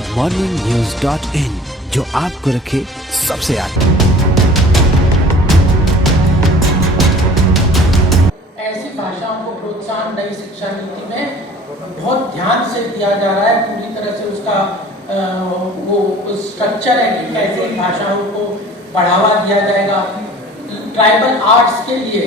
goodmorningnews.in, जो आपको रखे सबसे आगे। ऐसी भाषाओं को प्रोत्साहन नई शिक्षा नीति में बहुत ध्यान से दिया जा रहा है। पूरी तरह से उसका वो स्ट्रक्चर है कि कैसे इन भाषाओं को बढ़ावा दिया जाएगा। ट्राइबल आर्ट्स के लिए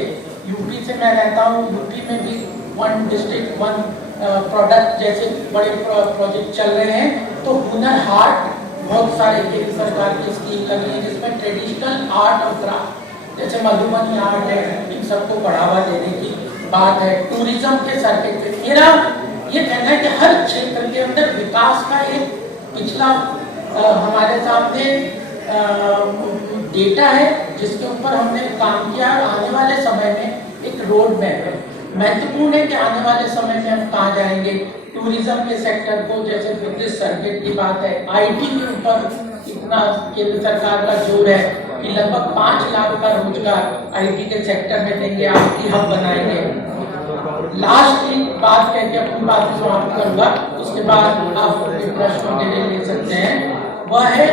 यूपी से मैं रहता हूँ, यूपी में भी वन डिस्ट्रिक्ट वन प्रोडक्ट जैसे बड़े प्रोजेक्ट चल रहे हैं। तो हुनर हाट बहुत सारे केंद्र सरकार की स्कीम लगी है जिसमें ट्रेडिशनल आर्ट और क्राफ्ट जैसे मधुबनी आर्ट है, इन सबको बढ़ावा देने की बात है। टूरिज्म के सर्किट पे मेरा ये कहना है कि हर क्षेत्र के अंदर विकास का एक पिछला हमारे सामने डेटा है जिसके ऊपर हमने काम किया और आने वाले समय में एक रोड मैप है। महत्वपूर्ण है कि आने वाले समय में हम कहाँ जाएंगे। टूरिज्म के सेक्टर को जैसे बुद्धिस्ट सर्किट की बात है, आईटी के ऊपर इतना केंद्र सरकार का जोर है कि लगभग 5 लाख का रोजगार आईटी के सेक्टर में देंगे, आईटी हब बनाएंगे। लास्ट की बात कह के अपनी बात समाप्त करूंगा, उसके बाद आप प्रश्नों के लिए ले सकते हैं। वह है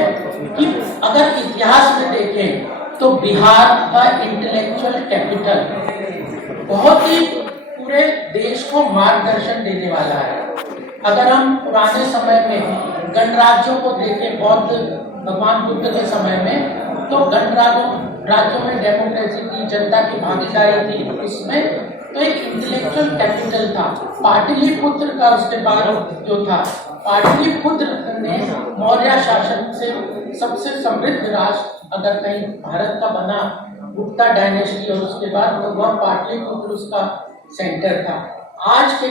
कि अगर इतिहास में देखें तो बिहार का इंटेलेक्चुअल कैपिटल बहुत ही पूरे देश को मार्गदर्शन देने वाला है। अगर हम पुराने समय में गणराज्यों को देखें, बौद्ध भगवान बुद्ध के समय में, तो गणराज्यों में डेमोक्रेसी थी, जनता की भागीदारी थी, उसमें तो एक इंटेलेक्चुअल कैपिटल था। पाटलिपुत्र का उसके बाद जो था, पाटलिपुत्र ने मौर्य शासन से सबसे समृद्ध राष्ट्र अगर कहीं भारत का बना गुप्ता डायनेस्टी और उसके बाद तो वह पाटलिपुत्र उसका सेंटर था। आज के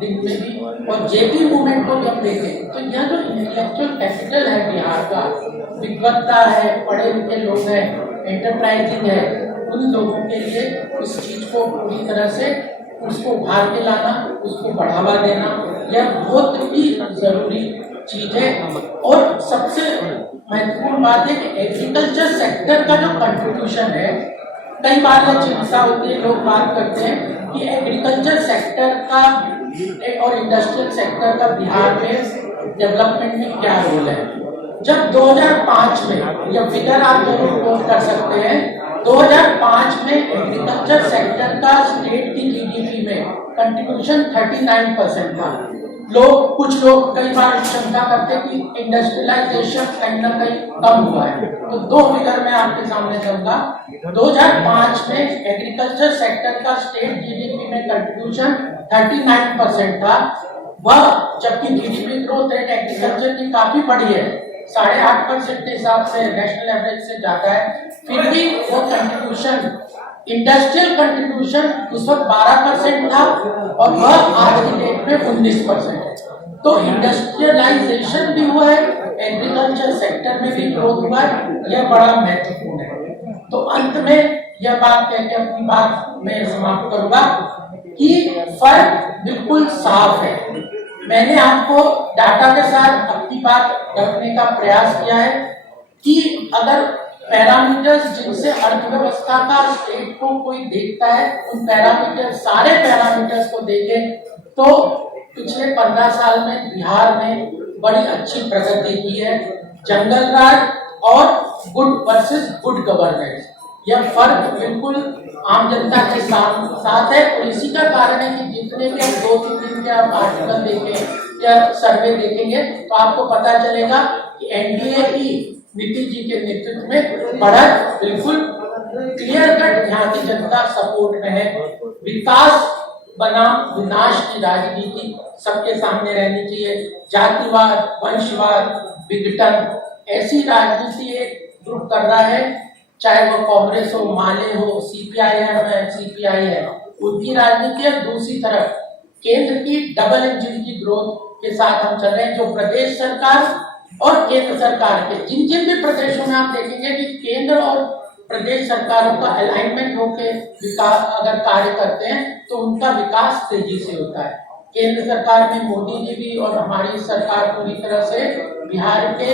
दिन में भी और जेपी मूवमेंट को भी हम देखें तो यह जो इंटेलेक्चुअल कैपिटल है बिहार का, विद्वत्ता है, पढ़े लिखे लोग हैं, एंटरप्राइजिंग है, उन लोगों के लिए इस चीज को पूरी तरह से उसको उभार के लाना, उसको बढ़ावा देना, यह बहुत ही जरूरी चीज है। और सबसे महत्वपूर्ण बात है कि एग्रीकल्चर सेक्टर का जो कंट्रीब्यूशन है, कई बार यह चिंता होती है, लोग बात करते हैं कि एग्रीकल्चर सेक्टर का और इंडस्ट्रियल सेक्टर का बिहार में डेवलपमेंट में क्या रोल है। जब 2005 में यह फिगर आप जरूर नोट कर सकते हैं, 2005 में एग्रीकल्चर सेक्टर का स्टेट की जीडीपी में कंट्रीब्यूशन 39% था। कुछ लोग कई बार शंका करते हैं कि इंडस्ट्रियलाइजेशन कहीं ना कहीं कम हुआ है। तो 2 फिगर मैं आपके सामने दूंगा। 2005 में एग्रीकल्चर सेक्टर का स्टेट जीडीपी में कंट्रीब्यूशन 39% था। वह जबकि जीडीपी ग्रोथ रेट एग्रीकल्चर की काफी बढ़ी है, 8.5% के हिसाब से नेशनल एवरेज से ज्यादा है, फिर भी वो कंट्रीब्यूशन, इंडस्ट्रियल कंट्रीब्यूशन उस वक्त 12% था और वह आज की डेट में 19% है। तो इंडस्ट्रियलाइजेशन भी हुआ है, एग्रीकल्चर सेक्टर में भी ग्रोथ हुआ है, यह बड़ा महत्वपूर्ण है। तो अंत में यह बात कहकर अपनी बात में समाप्त करूंगा कि फर्क बिल्कुल साफ है। मैंने आपको डाटा के साथ अपनी बात रखने का प्रयास किया है कि अगर पैरामीटर्स जिनसे अर्थव्यवस्था का स्टेट को कोई देखता है, उन पैरामीटर सारे पैरामीटर्स को देखें तो पिछले 15 साल में बिहार ने बड़ी अच्छी प्रगति की है। जंगल राज और गुड वर्सेस गुड गवर्नेंस, यह फर्क बिल्कुल आम जनता के साथ है। और इसी का कारण है कि जितने भी 2-3 दिन के आप आर्टिकल देखें या सर्वे देखेंगे तो आपको पता चलेगा कि एनडीए की नीतीश जी के नेतृत्व में बढ़त बिल्कुल क्लियर कट यहाँ की जनता सपोर्ट में है। विकास बनाम विनाश की राजनीति सबके सामने रहनी चाहिए। जातिवाद, वंशवाद, विघटन, ऐसी राजनीति एक ग्रुप कर रहा है, चाहे वो कांग्रेस हो, माले हो, सीपीआईएम है, सीपीआई है, उनकी राजनीति है। दूसरी तरफ केंद्र की डबल इंजन की ग्रोथ के साथ हम चल रहे हैं, जो प्रदेश सरकार और केंद्र सरकार के जिन जिन भी प्रदेशों में आप देखेंगे कि केंद्र और प्रदेश सरकारों का अलाइनमेंट होकर विकास अगर कार्य करते हैं तो उनका विकास तेजी से होता है। केंद्र सरकार में मोदी जी भी और हमारी सरकार पूरी तरह से बिहार के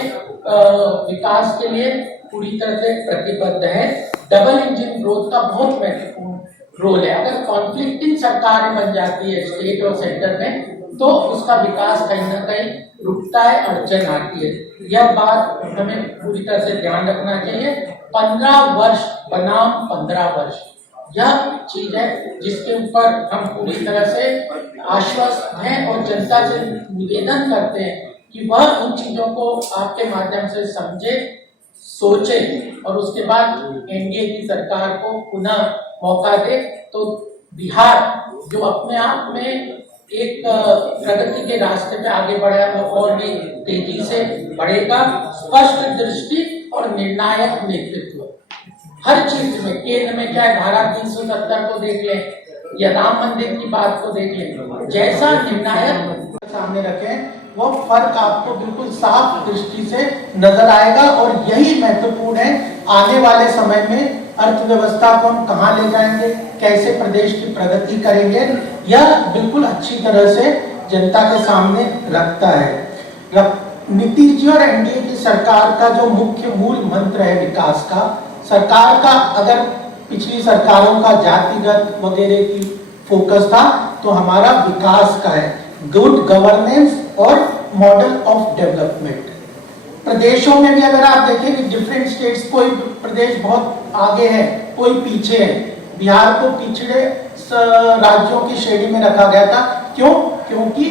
विकास के लिए पूरी तरह से प्रतिबद्ध है। डबल इंजन ग्रोथ का बहुत महत्वपूर्ण रोल है। अगर कॉन्फ्लिक्टिंग सरकार बन जाती है स्टेट और सेंटर में तो उसका विकास कहीं ना कहीं रुकता है, अड़चन आती है। यह बात हमें पूरी तरह से ध्यान रखना चाहिए। 15 वर्ष बनाम 15 वर्ष, यह चीज है जिसके ऊपर हम पूरी तरह से आश्वस्त हैं और जनता से निवेदन करते हैं कि वह उन चीजों को आपके माध्यम से समझे, सोचे और उसके बाद एनडीए की सरकार को पुनः मौका दे। तो बिहार जो अपने आप में एक प्रगति के रास्ते पे आगे बढ़ा है, वो और भी तेजी से बढ़ेगा। स्पष्ट दृष्टि और निर्णायक नेतृत्व हर चीज में, केंद्र में चाहे धारा 370 को देख लें या राम मंदिर की बात को देख लें, जैसा निर्णायक सामने रखें वो फर्क आपको बिल्कुल साफ दृष्टि से नजर आएगा। और यही महत्वपूर्ण है आने वाले समय में अर्थव्यवस्था को हम कहाँ ले जाएंगे, कैसे प्रदेश की प्रगति करेंगे, यह बिल्कुल अच्छी तरह से जनता के सामने रखता है। नीतीश जी और एनडीए की सरकार का जो मुख्य मूल मंत्र है विकास का, सरकार का अगर पिछली सरकारों का जातिगत वगैरह की फोकस था, तो हमारा विकास का है, गुड गवर्नेंस और मॉडल ऑफ डेवलपमेंट। प्रदेशों में भी अगर आप देखें डिफरेंट स्टेट्स, कोई प्रदेश बहुत आगे है, कोई पीछे है। बिहार को पिछड़े राज्यों की श्रेणी में रखा गया था। क्यों? क्योंकि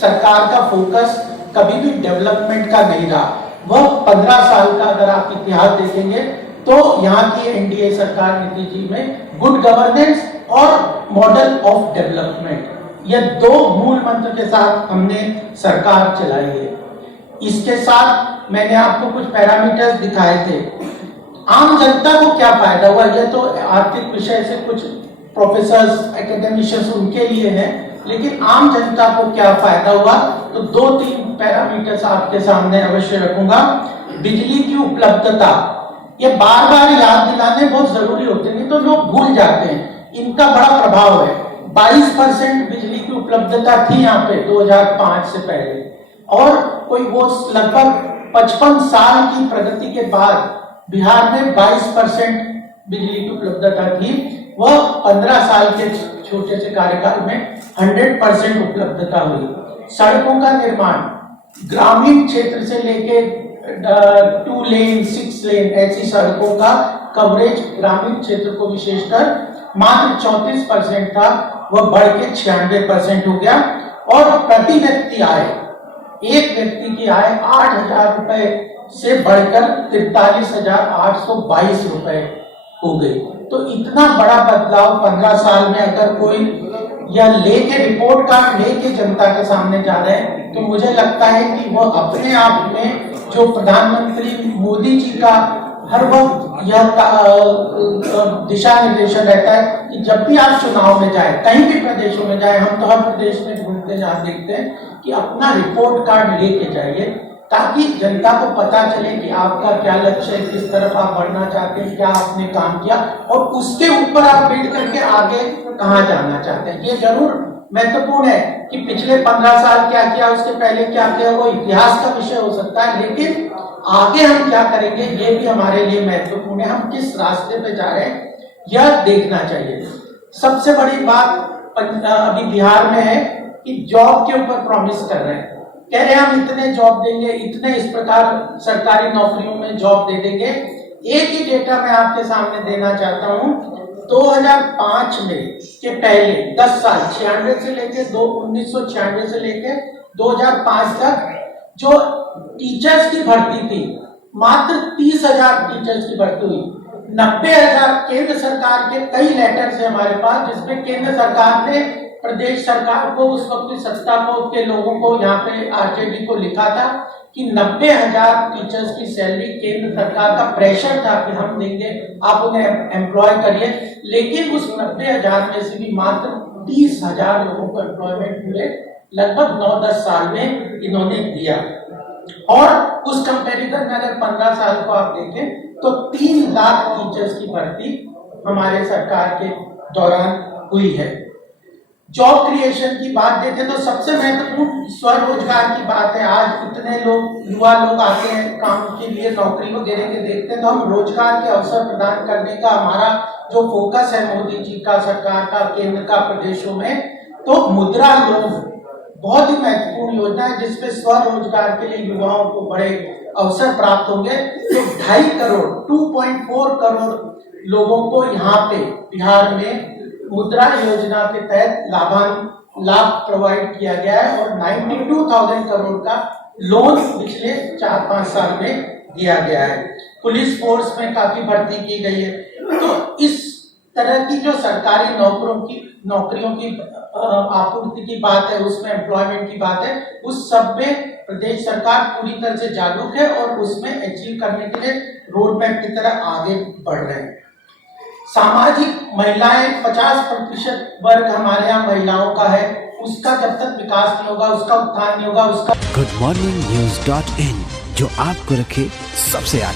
सरकार का फोकस कभी भी डेवलपमेंट का नहीं रहा। वह 15 साल का अगर आप इतिहास देखेंगे तो यहाँ की एनडीए सरकार नीतीश जी में गुड गवर्नेंस और मॉडल ऑफ डेवलपमेंट, ये दो मूल मंत्र के साथ हमने सरकार चलाई है। इसके साथ मैंने आपको कुछ पैरामीटर्स दिखाए थे। आम जनता को क्या फायदा हुआ, यह तो आर्थिक विषय से कुछ प्रोफेसर्स एकेडमिशियंस उनके लिए है, लेकिन आम जनता को क्या फायदा हुआ, तो 2-3 पैरामीटर्स आपके सामने अवश्य रखूंगा। बिजली की उपलब्धता, ये बार बार याद दिलाने बहुत जरूरी होते, नहीं तो लोग भूल जाते हैं, इनका बड़ा प्रभाव है। 22% बिजली की उपलब्धता थी यहाँ पे 2005 से पहले, और कोई वो लगभग 55 साल की प्रगति के बाद बिहार में 22% बिजली की उपलब्धता थी। वह 15 साल के छोटे से कार्यकाल में 100% उपलब्धता हुई। सड़कों का निर्माण ग्रामीण क्षेत्र से लेके 2 लेन 6 लेन ऐसी सड़कों का कवरेज ग्रामीण क्षेत्र को विशेषकर मात्र 34% था, वह बढ़ के 96% हो गया। और प्रति व्यक्ति आय, एक व्यक्ति की आय 8,000 रुपए से बढ़कर 43,822 रुपए हो गई। तो इतना बड़ा बदलाव 15 साल में अगर कोई यह लेके रिपोर्ट कार्ड लेके जनता के सामने जा रहे हैं, तो मुझे लगता है कि वह अपने आप में जो प्रधानमंत्री मोदी जी का हर वक्त यह दिशा निर्देशन रहता है कि जब भी आप चुनाव में जाए, कहीं भी प्रदेशों में जाए, हम तो हर प्रदेश में घूमते जहाँ देखते हैं कि अपना रिपोर्ट कार्ड लेके जाइए, ताकि जनता को पता चले कि आपका क्या लक्ष्य है, किस तरफ आप बढ़ना चाहते हैं, क्या आपने काम किया, और उसके ऊपर आप बिल्ड करके आगे कहाँ जाना चाहते हैं। ये जरूर महत्वपूर्ण है कि पिछले 15 साल क्या किया, उसके पहले क्या किया, वो इतिहास का विषय हो सकता है, लेकिन आगे हम क्या करेंगे ये भी हमारे लिए महत्वपूर्ण है। हम किस रास्ते पे जा रहे हैं यह देखना चाहिए। सबसे बड़ी बात अभी बिहार में है कि जॉब के ऊपर प्रॉमिस कर रहे हैं, कह रहे हैं हम इतने जॉब देंगे, इतने इस प्रकार सरकारी नौकरियों में जॉब दे देंगे। एक ही डेटा मैं आपके सामने देना चाहता हूं, 2005 में के पहले 10 साल 96 से लेके 1996 से लेके 2005 तक जो टीचर्स की भर्ती थी, मात्र 30,000 टीचर्स की भर्ती हुई। 90,000 केंद्र सरकार के कई लेटर्स है हमारे पास, जिसमें केंद्र सरकार ने प्रदेश सरकार को, उस वक्त की सत्ता को के लोगों को, यहाँ पे आरजेडी को लिखा था कि 90,000 टीचर्स की सैलरी केंद्र सरकार का प्रेशर था कि हम देंगे, आप उन्हें एम्प्लॉय करिए। लेकिन उस 90,000 में से भी मात्र 30,000 लोगों को एम्प्लॉयमेंट मिले, लगभग 9-10 साल में इन्होंने दिया। और उस कंपैरिजन में अगर 15 साल को आप देखें तो 3 लाख टीचर्स की भर्ती हमारे सरकार के दौरान हुई है। जॉब क्रिएशन की बात देखें तो सबसे महत्वपूर्ण स्वरोजगार की बात है। आज इतने लोग, युवा लोग आते हैं काम के लिए, नौकरी वगैरह के देखते हैं, तो हम रोजगार के अवसर प्रदान करने का हमारा जो फोकस है मोदी जी का, सरकार का, केंद्र का, प्रदेशों में, तो मुद्रा लोन बहुत ही महत्वपूर्ण योजना है जिसमें स्वरोजगार के लिए युवाओं को बड़े अवसर प्राप्त होंगे। तो 2.5 करोड़ 2.4 करोड़ लोगों को यहाँ पे बिहार में मुद्रा योजना के तहत लाभ प्रोवाइड किया गया है और 92,000 करोड़ का लोन पिछले 4-5 साल में दिया गया है। पुलिस फोर्स में काफी भर्ती की गई है। तो इस तरह की जो सरकारी नौकरियों की आपूर्ति की बात है, उसमें एम्प्लॉयमेंट की बात है, उस सब में प्रदेश सरकार पूरी तरह से जागरूक है और उसमें अचीव करने के लिए रोड मैप की तरह आगे बढ़ रहे हैं। सामाजिक महिलाएं 50% वर्ग हमारे यहाँ महिलाओं का है, उसका जब तक विकास नहीं होगा, उसका उत्थान नहीं होगा, उसका goodmorningnews.in, जो आपको रखे सबसे आगे।